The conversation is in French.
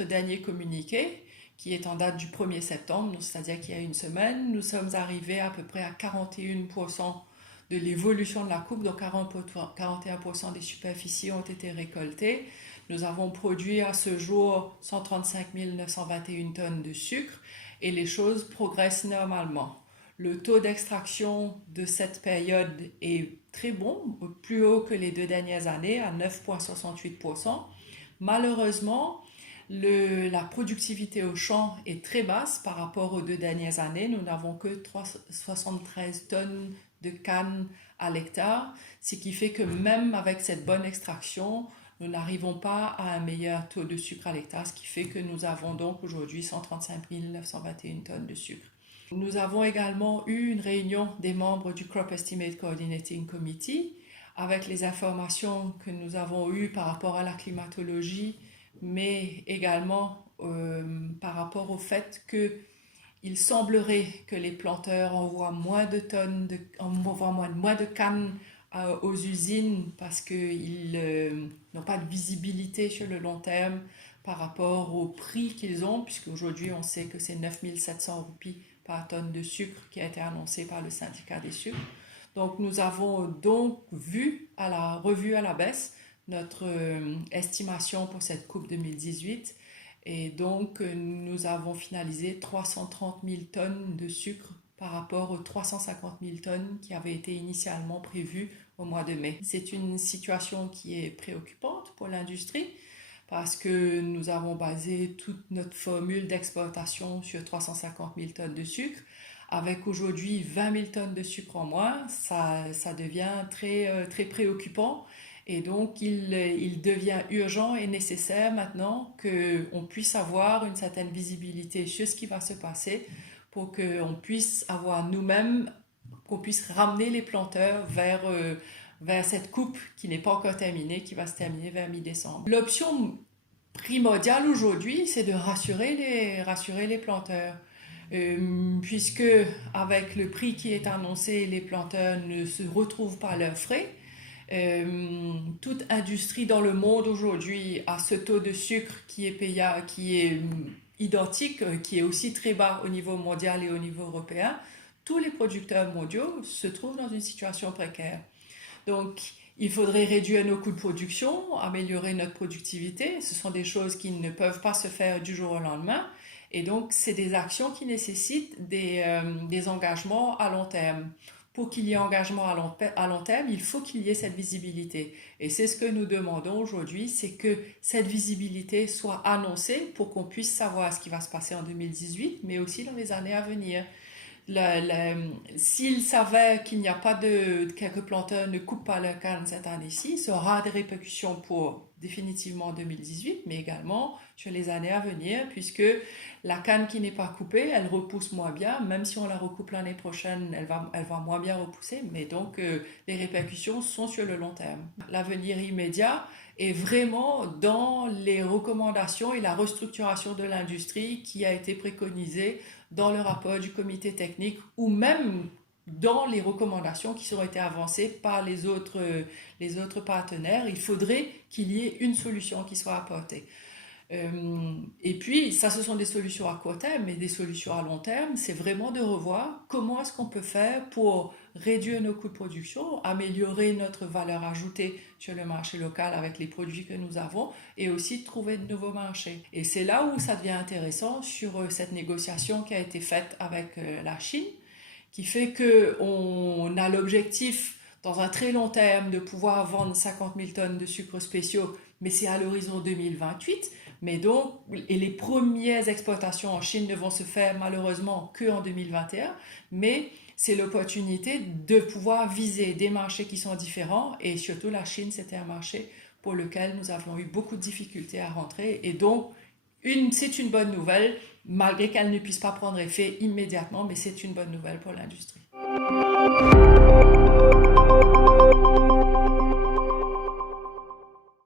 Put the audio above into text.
notre dernier communiqué, qui est en date du 1er septembre, c'est-à-dire qu'il y a une semaine, nous sommes arrivés à peu près à 41% de l'évolution de la coupe, donc 41% des superficies ont été récoltées. Nous avons produit à ce jour 135 921 tonnes de sucre et les choses progressent normalement. Le taux d'extraction de cette période est très bon, plus haut que les 2 dernières années, à 9,68%. Malheureusement, la productivité au champ est très basse par rapport aux 2 dernières années. Nous n'avons que 73 tonnes de canne à l'hectare, ce qui fait que même avec cette bonne extraction, nous n'arrivons pas à un meilleur taux de sucre à l'hectare, ce qui fait que nous avons donc aujourd'hui 135 921 tonnes de sucre. Nous avons également eu une réunion des membres du Crop Estimate Coordinating Committee avec les informations que nous avons eues par rapport à la climatologie, mais également par rapport au fait qu'il semblerait que les planteurs envoient moins de cannes aux usines parce qu'ils n'ont pas de visibilité sur le long terme par rapport au prix qu'ils ont, puisqu'aujourd'hui on sait que c'est 9 700 roupies par tonne de sucre qui a été annoncé par le syndicat des sucres. Donc nous avons donc revu à la baisse notre estimation pour cette coupe 2018 et donc nous avons finalisé 330 000 tonnes de sucre par rapport aux 350 000 tonnes qui avaient été initialement prévues au mois de mai. C'est une situation qui est préoccupante pour l'industrie parce que nous avons basé toute notre formule d'exportation sur 350 000 tonnes de sucre. Avec aujourd'hui 20 000 tonnes de sucre en moins, ça devient très, très préoccupant. Et donc, il devient urgent et nécessaire maintenant qu'on puisse avoir une certaine visibilité sur ce qui va se passer pour qu'on puisse avoir nous-mêmes, qu'on puisse ramener les planteurs vers cette coupe qui n'est pas encore terminée, qui va se terminer vers mi-décembre. L'option primordiale aujourd'hui, c'est de rassurer les planteurs. Puisque avec le prix qui est annoncé, les planteurs ne se retrouvent pas à leurs frais. Toute industrie dans le monde aujourd'hui a ce taux de sucre qui est identique, qui est aussi très bas au niveau mondial et au niveau européen. Tous les producteurs mondiaux se trouvent dans une situation précaire. Donc, il faudrait réduire nos coûts de production, améliorer notre productivité. Ce sont des choses qui ne peuvent pas se faire du jour au lendemain. Et donc, c'est des actions qui nécessitent des engagements à long terme. Pour qu'il y ait engagement à long terme, il faut qu'il y ait cette visibilité. Et c'est ce que nous demandons aujourd'hui, c'est que cette visibilité soit annoncée pour qu'on puisse savoir ce qui va se passer en 2018, mais aussi dans les années à venir. S'il s'avère qu'il n'y a pas quelques planteurs ne coupent pas leur canne cette année-ci, ça aura des répercussions pour définitivement en 2018, mais également sur les années à venir, puisque la canne qui n'est pas coupée, elle repousse moins bien, même si on la recoupe l'année prochaine, elle va moins bien repousser, mais donc les répercussions sont sur le long terme. L'avenir immédiat est vraiment dans les recommandations et la restructuration de l'industrie qui a été préconisée dans le rapport du comité technique ou même dans les recommandations qui ont été avancées par les autres partenaires. Il faudrait qu'il y ait une solution qui soit apportée. Et puis, ça, ce sont des solutions à court terme, mais des solutions à long terme, c'est vraiment de revoir comment est-ce qu'on peut faire pour réduire nos coûts de production, améliorer notre valeur ajoutée sur le marché local avec les produits que nous avons et aussi trouver de nouveaux marchés. Et c'est là où ça devient intéressant sur cette négociation qui a été faite avec la Chine, qui fait qu'on a l'objectif dans un très long terme de pouvoir vendre 50 000 tonnes de sucres spéciaux, mais c'est à l'horizon 2028. Mais donc, et les premières exportations en Chine ne vont se faire malheureusement qu'en 2021, mais c'est l'opportunité de pouvoir viser des marchés qui sont différents et surtout la Chine, c'était un marché pour lequel nous avons eu beaucoup de difficultés à rentrer et donc c'est une bonne nouvelle, malgré qu'elle ne puisse pas prendre effet immédiatement, mais c'est une bonne nouvelle pour l'industrie.